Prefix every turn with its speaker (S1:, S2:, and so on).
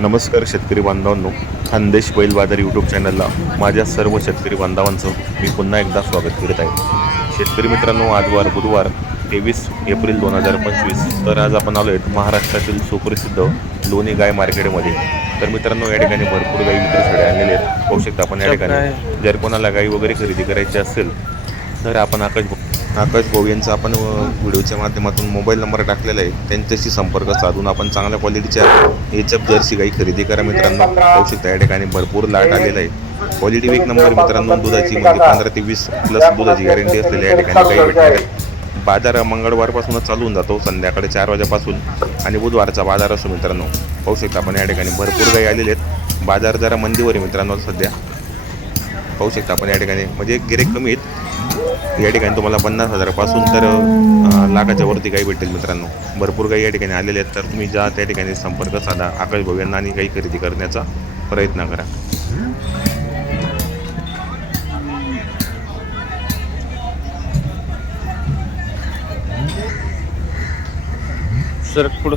S1: नमस्कार शेतकरी बांधवांनो खानदेश बैल बाजार यूट्यूब चॅनलला माझ्या सर्व शेतकरी बांधवांचं मी पुन्हा एकदा स्वागत करीत आहे. शेतकरी मित्रांनो आज वार बुधवार तेवीस एप्रिल दोन हजार पंचवीस. तर आज आपण आलो आहेत महाराष्ट्रातील सुप्रसिद्ध लोणी गाय मार्केटमध्ये. तर मित्रांनो या ठिकाणी भरपूर गाई विक्रीसाठी आणलेले आहेत. पाहू शकता आपण या ठिकाणी. जर कोणाला गाई वगैरे खरेदी करायची असेल तर आपण आकाश आकाश भाऊ यांचा आपण व्हिडिओच्या माध्यमातून मोबाईल नंबर टाकलेला आहे. त्यांच्याशी संपर्क साधून आपण चांगल्या क्वालिटीच्या एचअप जर्सी गाई खरेदी करा मित्रांनो. पाहू शकता या ठिकाणी भरपूर लाट आलेला आहे. क्वालिटी एक नंबर मित्रांनो दुधाची म्हणजे पंधरा ते वीस प्लस दुधाची गॅरंटी असलेल्या या ठिकाणी काही भेटणार बाजार मंगळवारपासूनच चालू होऊन जातो संध्याकाळी चार वाजेपासून आणि बुधवारचा बाजार असतो मित्रांनो. पाहू शकता आपण या ठिकाणी भरपूर गाई आलेले आहेत. बाजार जरा मंदीवर आहे मित्रांनो सध्या. पाहू शकता आपण या ठिकाणी म्हणजे गिरेक कमी आहेत. या ठिकाणी तुम्हाला पन्नास हजारापासून तर लाखाच्या वरती काही भेटेल मित्रांनो. भरपूर काही या ठिकाणी आलेले आहेत. तर तुम्ही ज्या त्या ठिकाणी संपर्क साधा आकाश भाऊ आणि काही खरेदी करण्याचा प्रयत्न करा.
S2: सर पुढं.